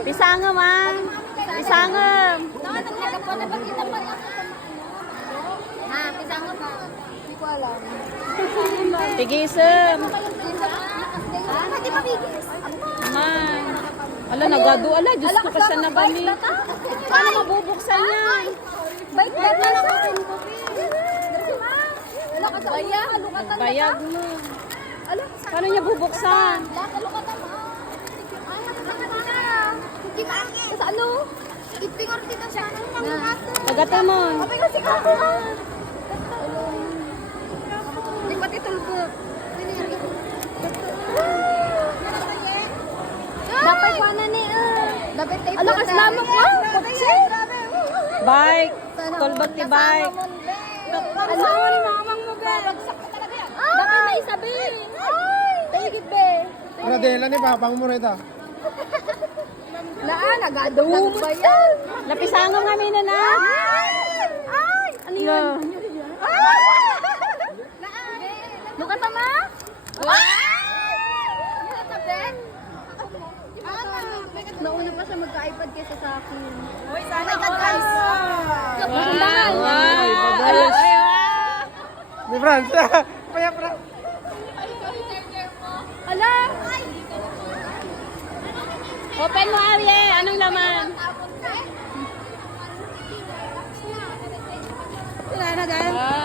Pisangam man. Pisangam. Ha, pisangam ba? Hindi ko alam. Tigisem. Hindi mabigis. Man. Ala, nagado. Ala, Diyos ko kasi na ba ni? Paano mabubuksan yan? Bait na naman ko. Bayag. Bayag mo. Paano niya bubuksan? Sa ano? Itingor dito siya ng mga ato. Pagatamon. Sabi ko si Kako. Di pati tulgo. Dapat pa na ni. Dapat tayo. Ala kas lamang mo. Bike. Tolbot ti bike. Ano ni mamang mo be? Bagsak ka talaga yan. Dapat na isabi. Tayigit be. Para dela ni papang mo rito. Laan, nagadumot ba yan? Lapisangam namin na. Ay! Ano yun? Luka tama? Nauna pa siya magka-iPad kaysa sa akin. Uy, sana all! Guys! Wow. Ni Franz. Paya Franz. Ala! Open mo, Arye. Anong laman? Wala na, gan. Wow.